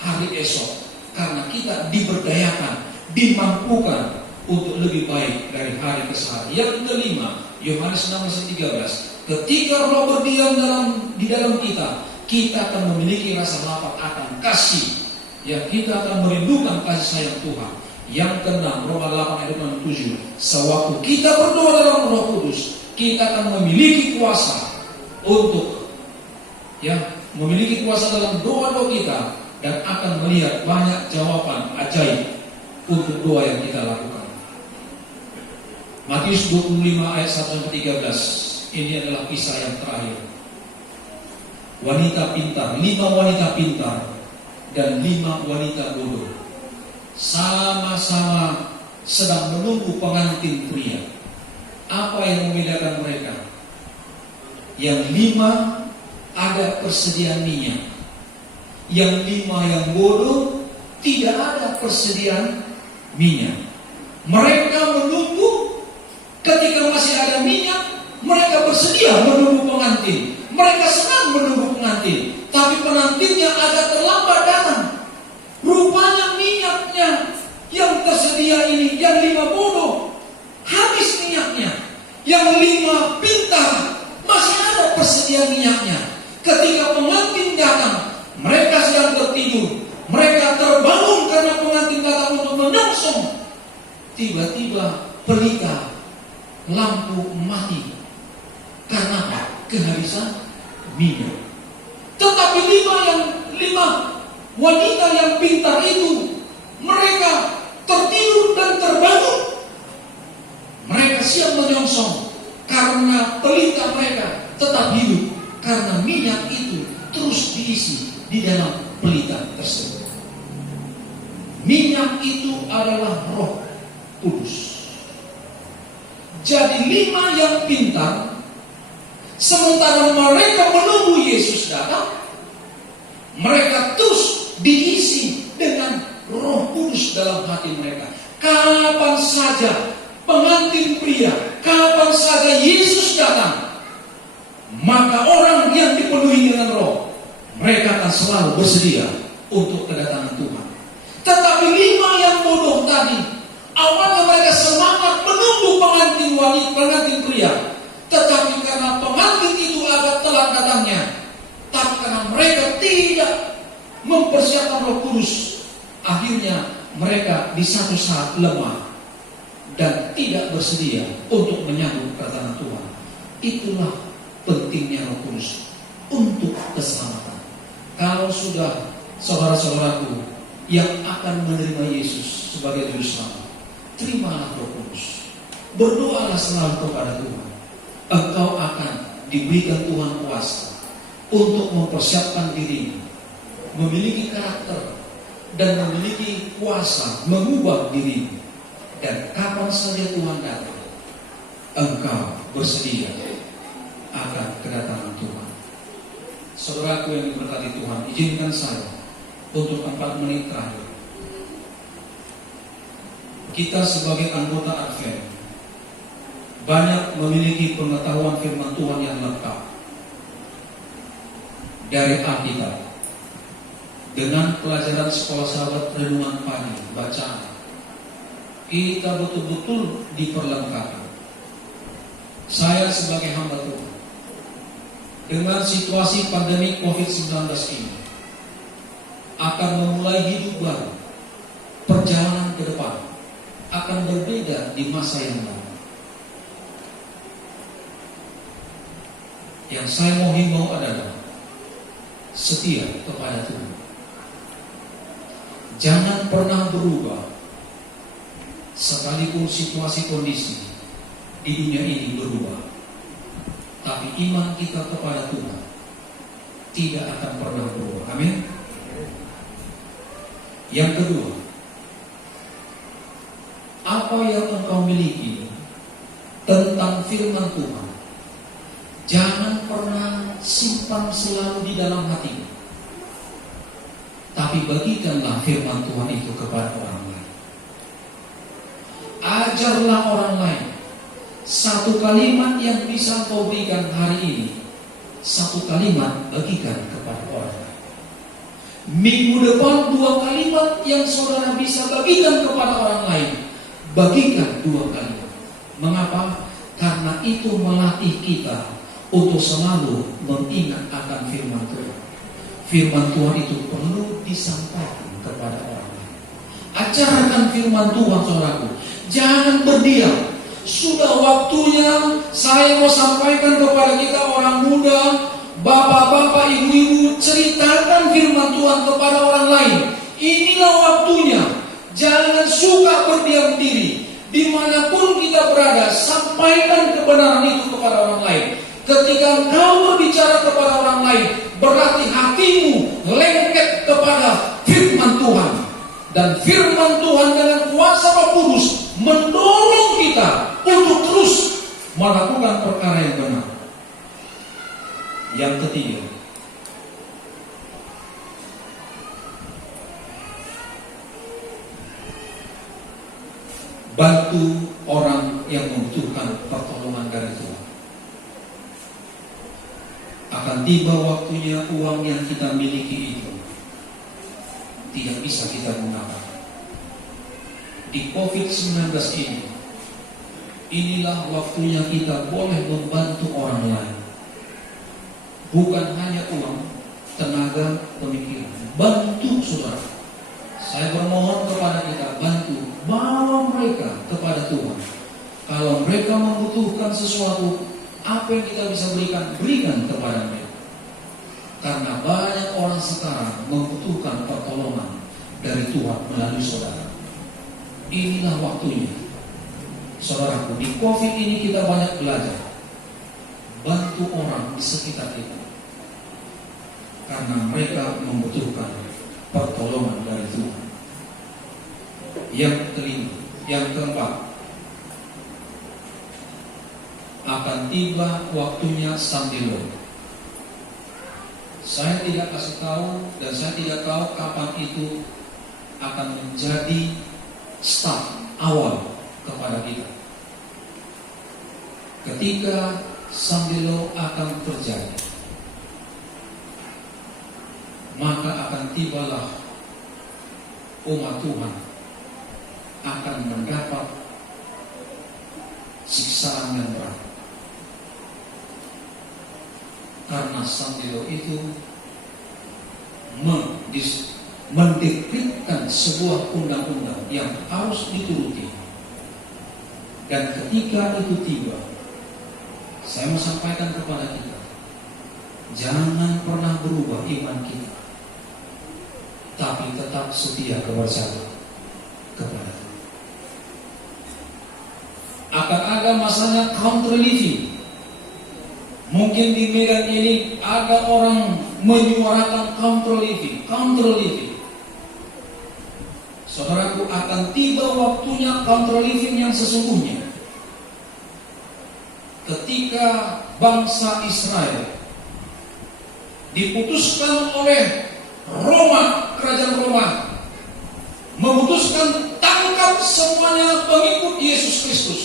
hari esok, karena kita diberdayakan, dimampukan untuk lebih baik dari hari ke hari. Yang kelima, Yohanes 6:13. Ketika Roh berdiam di dalam kita akan memiliki rasa lapar akan kasih. Ya, kita akan merindukan kasih sayang Tuhan. Yang keenam, Roma 8 ayat 27. Sewaktu kita berdoa dalam Roh Kudus, kita akan memiliki kuasa untuk memiliki kuasa dalam doa-doa kita dan akan melihat banyak jawaban ajaib untuk doa yang kita lakukan. Matius 25 ayat 1-13. Ini adalah kisah yang terakhir. Wanita pintar, 5 wanita pintar dan 5 wanita bodoh sama-sama sedang menunggu pengantin pria. Apa yang membedakan mereka? Yang 5 ada persediaan minyak, yang 5 yang bodoh tidak ada persediaan minyak. Mereka menunggu, ketika masih ada minyak mereka bersedia menunggu pengantin. Mereka senang menunggu pengantin. Tapi pengantinnya agak terlambat datang. Rupanya minyaknya yang tersedia ini, yang 5 bodoh, habis minyaknya. Yang 5 pintar, masih ada persediaan minyaknya. Ketika pengantin datang, mereka sedang tertidur. Mereka terbangun karena pengantin datang untuk menyongsong. Tiba-tiba pelita lampu mati. Karena apa? Kehabisan minyak. Tetapi 5 wanita yang pintar itu, mereka tertidur dan terbangun. Mereka siap menyongsong karena pelita mereka tetap hidup, karena minyak itu terus diisi di dalam pelita tersebut. Minyak itu adalah Roh Kudus. Jadi 5 yang pintar, sementara mereka menunggu Yesus datang, mereka terus diisi dengan Roh Kudus dalam hati mereka. Kapan saja pengantin pria, kapan saja Yesus datang, maka orang yang dipenuhi dengan Roh, mereka akan selalu bersedia untuk kedatangan Tuhan. Tetapi 5 yang bodoh tadi, awalnya mereka semangat menunggu pengantin wanita, pengantin pria, tetapi karena pengantin itu agak telat datangnya, tapi karena mereka tidak mempersiapkan Roh Kudus, akhirnya mereka di satu saat lemah dan tidak bersedia untuk menyambut kedatangan Tuhan. Itulah pentingnya Roh Kudus untuk keselamatan. Kalau sudah saudara-saudaraku yang akan menerima Yesus sebagai juru selamat, terimalah Roh Kudus. Berdoalah selalu kepada Tuhan. Engkau akan diberikan Tuhan kuasa untuk mempersiapkan diri, memiliki karakter, dan memiliki kuasa mengubah diri. Dan kapan saja Tuhan datang, engkau bersedia akan kedatangan Tuhan. Saudaraku yang diberkati Tuhan, izinkan saya untuk 4 menit terakhir. Kita sebagai anggota Advent banyak memiliki pengetahuan firman Tuhan yang lengkap dari Alkitab. Dengan pelajaran sekolah sahabat renungan pagi, bacaan, kita betul-betul diperlengkapi. Saya sebagai hamba Tuhan, dengan situasi pandemi COVID-19 ini, akan memulai hidup baru. Perjalanan ke depan akan berbeda di masa yang lalu. Yang saya mau himbau adalah setia kepada Tuhan. Jangan pernah berubah sekalipun situasi kondisi di dunia ini berubah. Tapi iman kita kepada Tuhan tidak akan pernah berubah. Amin. Yang kedua, apa yang engkau miliki tentang firman Tuhan, jangan pernah simpan selalu di dalam hatimu, tapi bagikanlah firman Tuhan itu kepada orang lain. Ajarlah orang lain. Satu kalimat yang bisa kau berikan hari ini, satu kalimat bagikan kepada orang lain. Minggu depan 2 kalimat yang saudara bisa bagikan kepada orang lain, bagikan 2 kalimat. Mengapa? Karena itu melatih kita untuk selalu mengingat akan firman Tuhan. Firman Tuhan itu perlu disampaikan kepada orang lain. Ajarkan firman Tuhan, saudaraku. Jangan berdiam. Sudah waktunya saya mau sampaikan kepada kita orang muda, bapak-bapak, ibu-ibu, ceritakan firman Tuhan kepada orang lain. Inilah waktunya. Jangan suka berdiam diri. Dimanapun kita berada, sampaikan kebenaran itu kepada orang lain. Ketika engkau berbicara kepada orang lain, berarti hatimu lengket kepada firman Tuhan. Dan firman Tuhan dengan kuasa Roh Kudus mendorong kita untuk terus melakukan perkara yang benar. Yang ketiga, bantu orang yang membutuhkan pertolongan dari Tuhan. Akan tiba waktunya uang yang kita miliki itu tidak bisa kita gunakan. Di COVID-19 ini, inilah waktunya kita boleh membantu orang lain. Bukan hanya uang, tenaga, pemikiran. Bantu saudara. Saya bermohon kepada kita, bantu, bawa mereka kepada Tuhan. Kalau mereka membutuhkan sesuatu, apa yang kita bisa berikan, berikan kepada mereka. Karena banyak orang sekarang membutuhkan pertolongan dari Tuhan melalui saudara. Inilah waktunya. Saudaraku, di COVID ini kita banyak belajar. Bantu orang di sekitar kita. Karena mereka membutuhkan pertolongan dari Tuhan. Yang kelima, yang keempat, akan tiba waktunya sambil. Saya tidak kasih tahu dan saya tidak tahu kapan itu akan menjadi start awal kepada kita. Ketika Sambelo akan terjadi, maka akan tibalah umat Tuhan akan mendapat siksaan yang berat. Karena Sambelo itu mendekritkan sebuah undang-undang yang harus dituruti. Dan ketika itu tiba, saya mau sampaikan kepada kita, jangan pernah berubah iman kita, tapi tetap setia kepada siapa? Kepada Tuhan. Akan ada masanya counter living. Mungkin di Medan ini ada orang menyuarakan counter living. Saudaraku, akan tiba waktunya counter living yang sesungguhnya. Ketika bangsa Israel diputuskan oleh Roma, kerajaan Roma, memutuskan tangkap semuanya pengikut Yesus Kristus,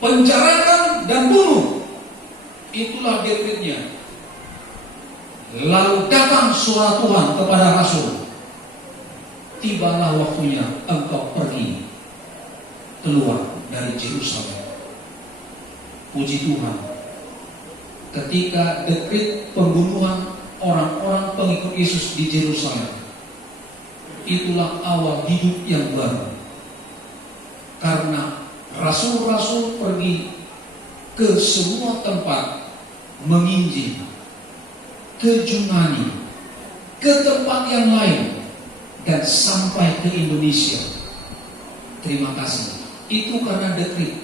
penjarakan dan bunuh. Itulah dekretnya. Lalu datang suara Tuhan kepada Rasul, tibalah waktunya engkau pergi keluar dari Yerusalem. Puji Tuhan, ketika dekret pembunuhan orang-orang pengikut Yesus di Yerusalem, itulah awal hidup yang baru. Karena rasul-rasul pergi ke semua tempat menginjil, ke Yunani, ke tempat yang lain, dan sampai ke Indonesia. Terima kasih. Itu karena dekret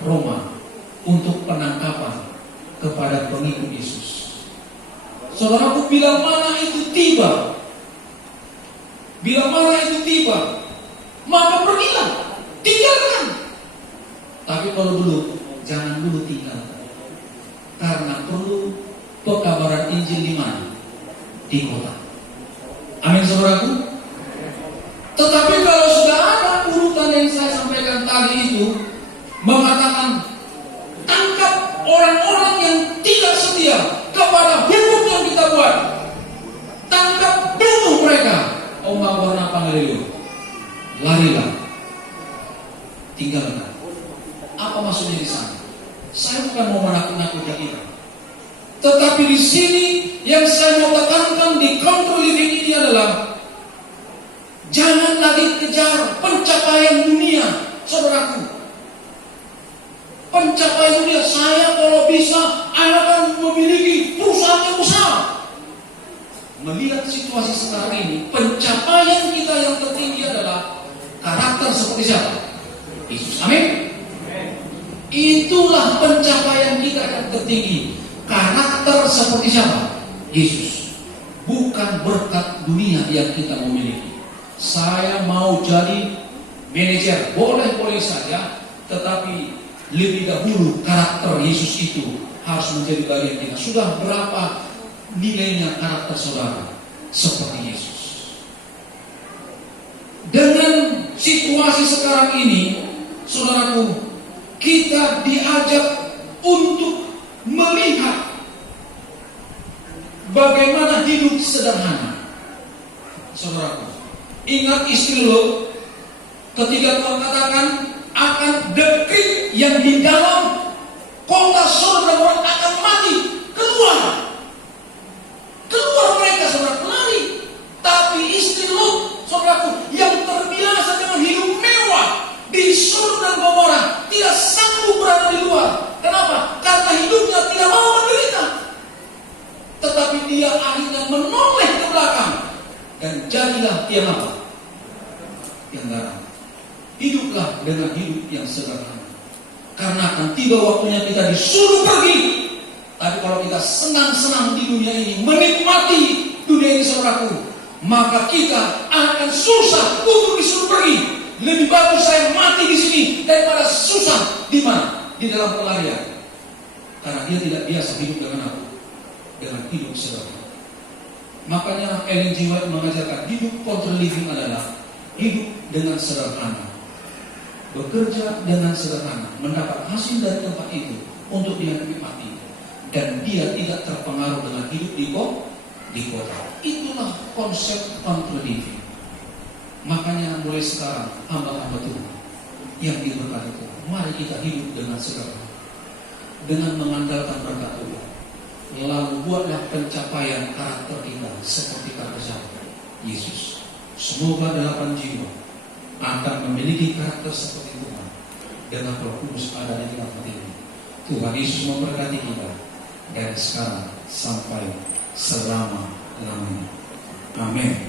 Roma untuk penangkapan kepada pengikut Yesus. Saudaraku, bila mana itu tiba, maka pergilah, tinggalkan. Tapi kalau dulu, jangan dulu tinggal. Karena perlu pekabaran Injil di mana? Di kota. Amin, saudaraku. Tetapi kalau sudah ada urutan yang saya sampaikan tadi itu, mengatakan tangkap orang-orang yang tidak setia kepada hukum yang kita buat, tangkap, bunuh mereka. Oma warna panggil, larilah, tinggalkan. Apa maksudnya di sana? Saya bukan mau menakut-nakutkan kita, tetapi di sini yang saya mau tekankan di counter living ini adalah jangan lagi kejar pencapaian dunia, saudaraku. Pencapaian dunia, saya kalau bisa akan memiliki perusahaan yang besar. Melihat situasi sekarang ini, pencapaian kita yang tertinggi adalah karakter seperti siapa? Yesus. Amin. Itulah pencapaian kita yang tertinggi. Karakter seperti siapa? Yesus. Bukan berkat dunia yang kita memiliki. Saya mau jadi manajer, boleh-boleh saja, tetapi lebih dahulu karakter Yesus itu harus menjadi bagian kita. Sudah berapa nilainya karakter saudara seperti Yesus? Dengan situasi sekarang ini, saudaraku, kita diajak untuk melihat bagaimana hidup sederhana. Saudaraku, ingat istri Lot ketika Tuhan katakan akan dekret yang di dalam kota Sodom dan Gomora akan mati, keluar mereka, saudara, lari. Tapi istri Lot, saudaraku, yang terbiasa dengan hidup mewah di Sodom dan Gomora, tidak sanggup berada di luar. Kenapa? Karena hidupnya tidak mau menderita. Tetapi dia akhirnya menoleh ke belakang dan jadilah tiang apa? Tiang garam. Hiduplah dengan hidup yang sederhana. Karena akan tiba waktunya kita disuruh pergi. Tapi kalau kita senang-senang di dunia ini, menikmati dunia ini, saudaraku, maka kita akan susah untuk disuruh pergi. Lebih bagus saya mati di sini daripada susah di mana? Di dalam pelarian. Karena dia tidak biasa hidup dengan apa? Dengan hidup sederhana. Makanya Ellen G. White mengajarkan hidup counter living adalah hidup dengan sederhana, bekerja dengan sederhana, mendapat hasil dari tempat itu untuk dia nikmati, dan dia tidak terpengaruh dengan hidup di kota. Itulah konsep country living. Makanya mulai sekarang hamba-hamba Tuhan yang diberkati Tuhan, mari kita hidup dengan sederhana, dengan mengandalkan berkat Tuhan. Lalu buatlah pencapaian karakter kita seperti karakter Yesus. Semoga 8 jiwa akan memiliki karakter seperti Tuhan dengan Roh Kudus ada di dalam hati ini. Tuhan Yesus memberkati kita dari sekarang sampai selama-lamanya. Amin.